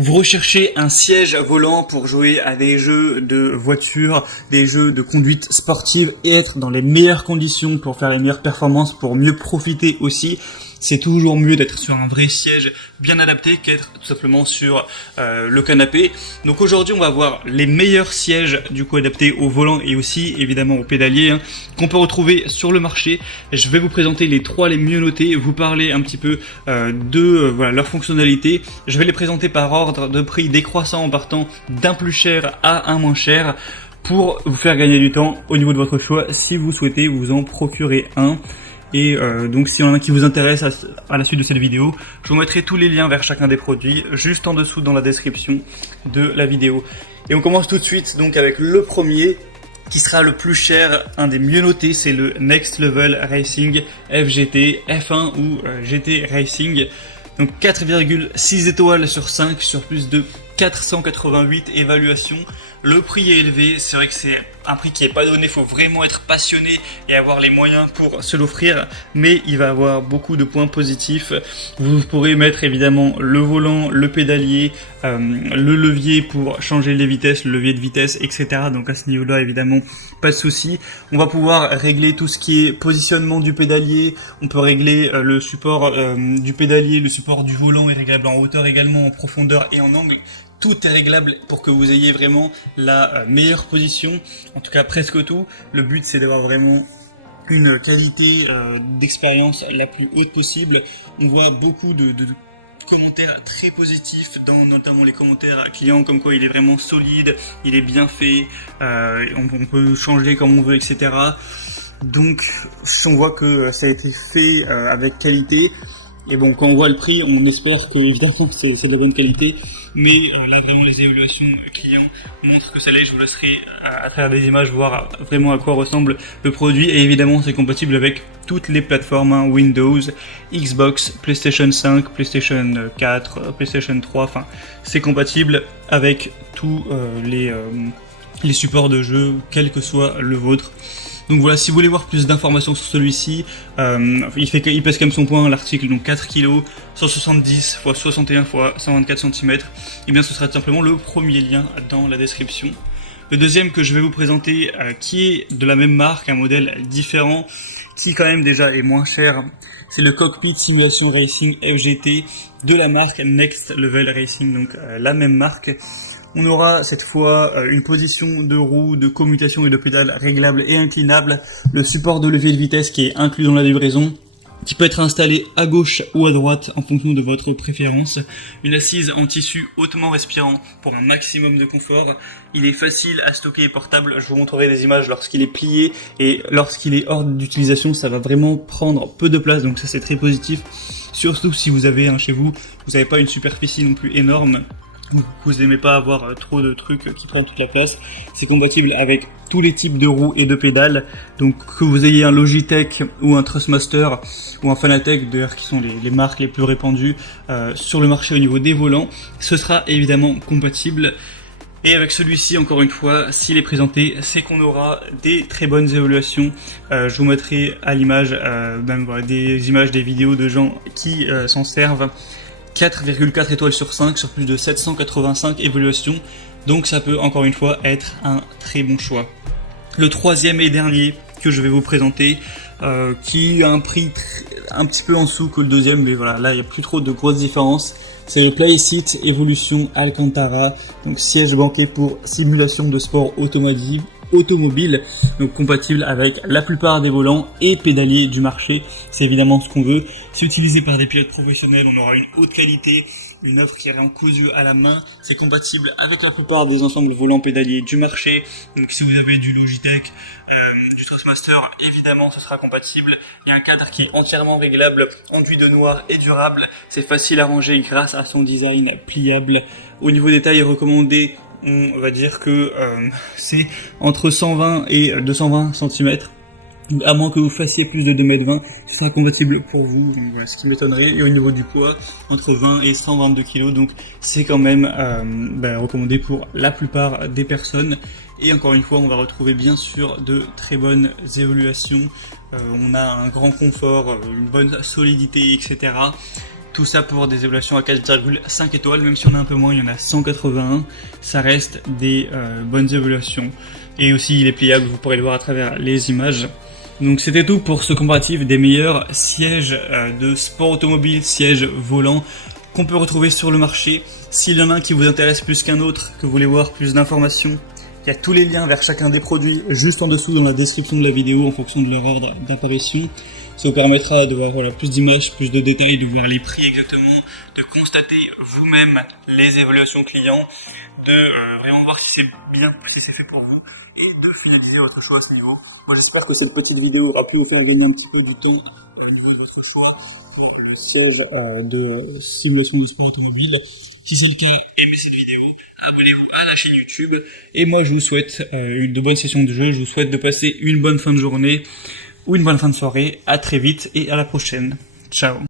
Vous recherchez un siège volant pour jouer à des jeux de voiture, des jeux de conduite sportive et être dans les meilleures conditions pour faire les meilleures performances, pour mieux profiter aussi. C'est toujours mieux d'être sur un vrai siège bien adapté qu'être tout simplement sur le canapé. Donc aujourd'hui on va voir les meilleurs sièges du coup adaptés au volant et aussi évidemment au pédalier qu'on peut retrouver sur le marché. Je vais vous présenter les trois les mieux notés, vous parler un petit peu de voilà, leurs fonctionnalités. Je vais les présenter par ordre de prix décroissant en partant d'un plus cher à un moins cher pour vous faire gagner du temps au niveau de votre choix si vous souhaitez vous en procurer un. Et donc s'il y en a un qui vous intéresse à la suite de cette vidéo, je vous mettrai tous les liens vers chacun des produits juste en dessous dans la description de la vidéo. Et on commence tout de suite donc avec le premier qui sera le plus cher, un des mieux notés, c'est le Next Level Racing FGT F1 ou GT Racing. Donc 4,6 étoiles sur 5 sur plus de 488 évaluations. Le prix est élevé, c'est vrai que c'est un prix qui n'est pas donné, il faut vraiment être passionné et avoir les moyens pour se l'offrir, mais il va avoir beaucoup de points positifs. Vous pourrez mettre évidemment le volant, le pédalier, le levier pour changer les vitesses, le levier de vitesse, etc. Donc à ce niveau-là, évidemment, pas de souci. On va pouvoir régler tout ce qui est positionnement du pédalier, on peut régler le support du pédalier, le support du volant est réglable en hauteur également, en profondeur et en angle. Tout est réglable pour que vous ayez vraiment la meilleure position, en tout cas presque tout. Le but c'est d'avoir vraiment une qualité d'expérience la plus haute possible. On voit beaucoup de commentaires très positifs dans notamment les commentaires clients comme quoi il est vraiment solide, il est bien fait, on peut changer comme on veut, etc. Donc on voit que ça a été fait avec qualité. Et bon, quand on voit le prix, on espère que évidemment c'est de la bonne qualité, mais là vraiment les évaluations clients montrent que ça l'est. Je vous laisserai à travers des images voir vraiment à quoi ressemble le produit, et évidemment c'est compatible avec toutes les plateformes, Windows, Xbox, PlayStation 5, PlayStation 4, PlayStation 3, enfin c'est compatible avec tous les supports de jeu, quel que soit le vôtre. Donc voilà, si vous voulez voir plus d'informations sur celui-ci, il pèse quand même son poids, l'article, donc 4 kg, 170 x 61 x 124 cm, et bien ce sera tout simplement le premier lien dans la description. Le deuxième que je vais vous présenter, qui est de la même marque, un modèle différent, qui quand même déjà est moins cher, c'est le Cockpit Simulation Racing FGT de la marque Next Level Racing, donc la même marque. On aura cette fois une position de roue, de commutation et de pédale réglable et inclinable, le support de levier de vitesse qui est inclus dans la livraison, qui peut être installé à gauche ou à droite en fonction de votre préférence, une assise en tissu hautement respirant pour un maximum de confort. Il est facile à stocker et portable, je vous montrerai des images lorsqu'il est plié, et lorsqu'il est hors d'utilisation ça va vraiment prendre peu de place, donc ça c'est très positif, surtout si vous avez chez vous, vous n'avez pas une superficie non plus énorme, vous n'aimez pas avoir trop de trucs qui prennent toute la place. C'est compatible avec tous les types de roues et de pédales, donc que vous ayez un Logitech ou un Trustmaster ou un Fanatec d'ailleurs qui sont les marques les plus répandues sur le marché au niveau des volants, ce sera évidemment compatible. Et avec celui-ci, encore une fois, s'il est présenté, c'est qu'on aura des très bonnes évaluations. Je vous mettrai à l'image même voilà, des images, des vidéos de gens qui s'en servent. 4,4 étoiles sur 5 sur plus de 785 évaluations, donc ça peut encore une fois être un très bon choix. Le troisième et dernier que je vais vous présenter, qui a un prix un petit peu en dessous que le deuxième, mais voilà, là il n'y a plus trop de grosses différences, c'est le Playseat Evolution Alcantara, donc siège banquet pour simulation de sport automobile, donc compatible avec la plupart des volants et pédaliers du marché, c'est évidemment ce qu'on veut. C'est utilisé par des pilotes professionnels, on aura une haute qualité, une offre qui est vraiment cousue à la main, c'est compatible avec la plupart des ensembles volants pédaliers du marché, donc si vous avez du Logitech, du Trustmaster, évidemment ce sera compatible. Il y a un cadre qui est entièrement réglable, enduit de noir et durable, c'est facile à ranger grâce à son design pliable. Au niveau des tailles recommandées, on va dire que c'est entre 120 et 220 cm. À moins que vous fassiez plus de 2,20 m, ce sera compatible pour vous, donc voilà, ce qui m'étonnerait. Et au niveau du poids, entre 20 et 122 kg, donc c'est quand même recommandé pour la plupart des personnes. Et encore une fois, on va retrouver bien sûr de très bonnes évaluations. On a un grand confort, une bonne solidité, etc. Tout ça pour des évaluations à 4,5 étoiles, même si on a un peu moins, il y en a 181, ça reste des bonnes évaluations. Et aussi il est pliable, vous pourrez le voir à travers les images. Donc c'était tout pour ce comparatif des meilleurs sièges de sport automobile, sièges volants qu'on peut retrouver sur le marché. S'il y en a un qui vous intéresse plus qu'un autre, que vous voulez voir plus d'informations, il y a tous les liens vers chacun des produits juste en dessous dans la description de la vidéo en fonction de leur ordre d'apparition. Ça vous permettra de voir plus d'images, plus de détails, de voir les prix exactement, de constater vous-même les évaluations clients, de vraiment voir si c'est bien, si c'est fait pour vous et de finaliser votre choix à ce niveau. Moi j'espère que cette petite vidéo aura pu vous faire gagner un petit peu du temps au niveau de votre choix pour le siège de simulation de sport automobile. Si c'est le cas, aimez cette vidéo, abonnez-vous à la chaîne YouTube et moi je vous souhaite de bonnes sessions de jeu, je vous souhaite de passer une bonne fin de journée ou une bonne fin de soirée. À très vite et à la prochaine. Ciao.